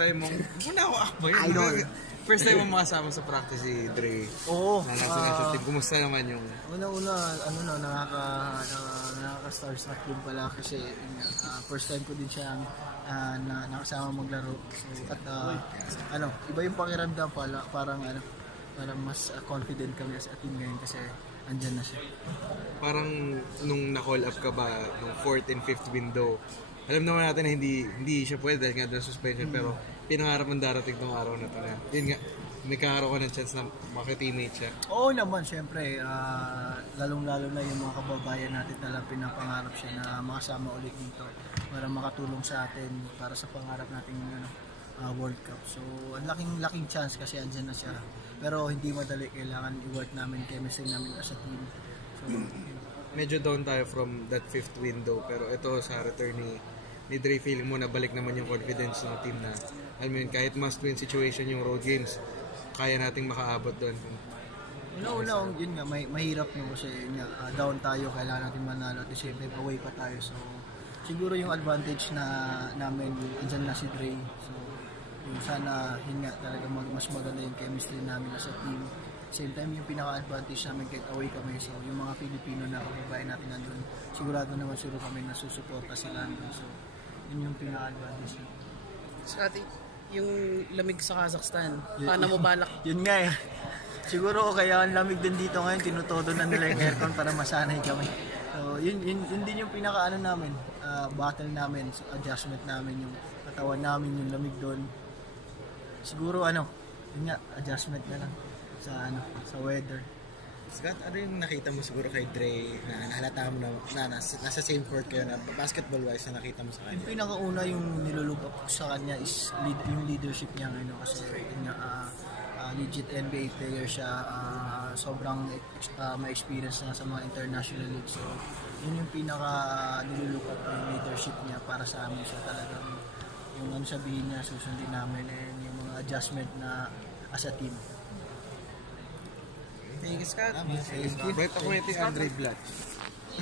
time mong, muna ako ba yun? Idol. First time mong makasama sa practice si Dre. Oo. Na nasa national team. Kumusta naman yung... Una-una, nakaka-starstruck din pala kasi first time ko din siya nakasama maglaro. So, at iba yung pakiramdam pala, parang mas confident kami as a team ngayon kasi andyan na siya. Parang nung na-call up ka ba nung 4th and 5th window, alam naman natin na hindi siya pwede dahil nga doon suspension, pero pinangarap mong darating tong araw na ito na. Yun nga, may kakaroon ka ng chance na makiteammate siya. Oo naman, syempre, lalong-lalo na yung mga kababayan natin na pinapangarap siya na makasama ulit dito para makatulong sa atin para sa pangarap nating World Cup. So, ang laking chance kasi andyan na siya. Pero hindi madali, kailangan i-work namin, chemistry namin as a team. So, medyo down tayo from that 5th window, pero ito sa return ni Dre, feeling mo na balik naman yung confidence ng team na alam mo yun, kahit must-win situation yung road games, kaya nating makaabot doon. Una, yun nga, mahirap no kasi down tayo, kailangan natin manalo at siyempre away pa tayo. So, siguro yung advantage na namin, andyan na si Dre. So, yung sana, yun nga, talaga mas maganda yung chemistry namin as a team. Same time, yung pinaka-advantage namin kahit away kami. So, yung mga Pilipino na kababayan natin nandun, sigurado naman sure kami na susuporta sila nandun. So, yun yung pinaka-advantage. Scotty, yung lamig sa Kazakhstan, paano mo balak? Yun nga eh. Siguro kaya ang lamig din dito ngayon, tinutodo na nila yung aircon para masanay kami. So, yun din yung pinaka namin, battle namin, so, adjustment namin, yung katawan namin, yung lamig doon. Siguro yun nga, adjustment na lang sa weather. Scott, ano yung nakita mo siguro kay Dre na nahalata mo na nasa same court kayo na basketball-wise na nakita mo sa kanya? Yung pinakauna yung nilulook up sa kanya is yung leadership niya ngayon kasi legit NBA player siya, sobrang may experience na sa mga international league. So, yun yung pinaka nilulook up yung leadership niya para sa amin. So, talagang yung sabihin niya, susundin namin and yung mga adjustment na as a team. Thank you, Scott. Bait ako ito Andre Blatch.